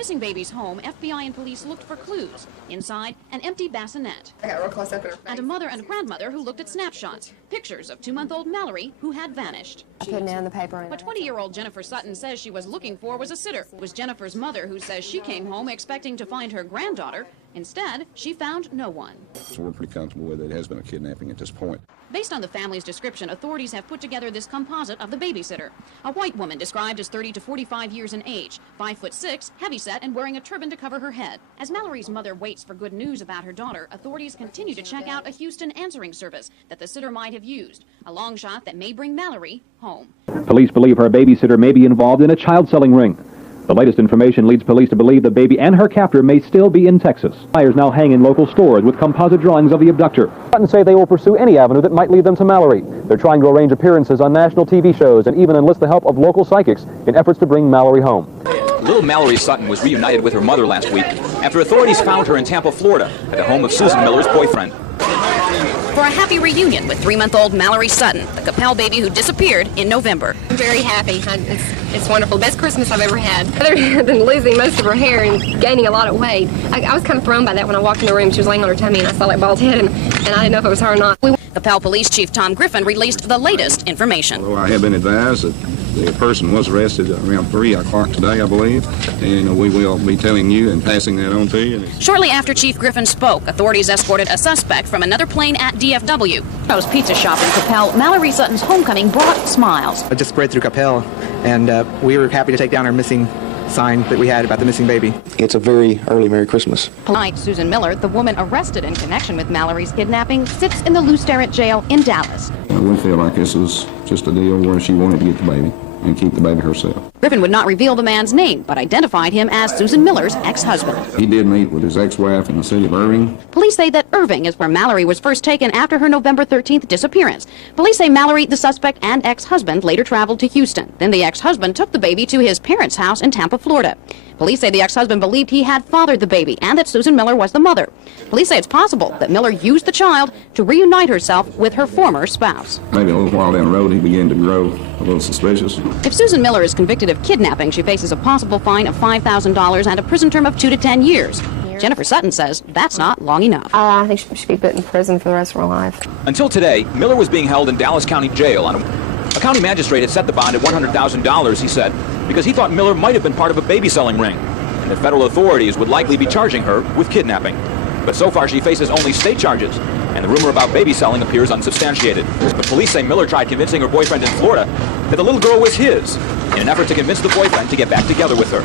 missing baby's home, FBI and police looked for clues. Inside, an empty bassinet. I got real close up in her face. And a mother and grandmother who looked at snapshots. Pictures of 2-month-old Mallory, who had vanished. I put it in the paper. What 20-year-old Jennifer Sutton says she was looking for was a sitter. It was Jennifer's mother who says she came home expecting to find her granddaughter. Instead, she found no one. So we're pretty comfortable with it. It has been a kidnapping at this point. Based on the family's description, authorities have put together this composite of the babysitter. A white woman described as 30 to 45 years in age, 5'6", heavyset, and wearing a turban to cover her head. As Mallory's mother waits for good news about her daughter, authorities continue to check out a Houston answering service that the sitter might have used. A long shot that may bring Mallory home. Police believe her babysitter may be involved in a child-selling ring. The latest information leads police to believe the baby and her captor may still be in Texas. Flyers now hang in local stores with composite drawings of the abductor. Sutton say they will pursue any avenue that might lead them to Mallory. They're trying to arrange appearances on national TV shows and even enlist the help of local psychics in efforts to bring Mallory home. Little Mallory Sutton was reunited with her mother last week after authorities found her in Tampa, Florida, at the home of Susan Miller's boyfriend. For a happy reunion with 3-month-old Mallory Sutton, the Coppell baby who disappeared in November. I'm very happy. It's wonderful. Best Christmas I've ever had. Other than losing most of her hair and gaining a lot of weight, I was kind of thrown by that when I walked in the room. She was laying on her tummy and I saw that bald head and I didn't know if it was her or not. Coppell Police Chief Tom Griffin released the latest information. Well, I have been advised that the person was arrested around 3 o'clock today, I believe, and we will be telling you and passing that on to you. Shortly after Chief Griffin spoke, authorities escorted a suspect from another plane at DFW. Rose Pizza Shop in Coppell, Mallory Sutton's homecoming brought smiles. I just spread through Coppell, and we were happy to take down our missing sign that we had about the missing baby. It's a very early Merry Christmas. Tonight, Susan Miller, the woman arrested in connection with Mallory's kidnapping, sits in the Lou Sterrett jail in Dallas. We feel like this was just a deal where she wanted to get the baby and keep the baby herself. Griffin would not reveal the man's name, but identified him as Susan Miller's ex-husband. He did meet with his ex-wife in the city of Irving. Police say that Irving is where Mallory was first taken after her November 13th disappearance. Police say Mallory, the suspect, and ex-husband later traveled to Houston. Then the ex-husband took the baby to his parents' house in Tampa, Florida. Police say the ex-husband believed he had fathered the baby and that Susan Miller was the mother. Police say it's possible that Miller used the child to reunite herself with her former spouse. Maybe a little while down the road, he began to grow a little suspicious. If Susan Miller is convicted of kidnapping, she faces a possible fine of $5,000 and a prison term of 2 to 10 years. Jennifer Sutton says that's not long enough. I think she should be put in prison for the rest of her life. Until today, Miller was being held in Dallas County Jail. A county magistrate had set the bond at $100,000, he said, because he thought Miller might have been part of a baby-selling ring, and that federal authorities would likely be charging her with kidnapping. But so far, she faces only state charges, and the rumor about baby selling appears unsubstantiated. But police say Miller tried convincing her boyfriend in Florida that the little girl was his, in an effort to convince the boyfriend to get back together with her.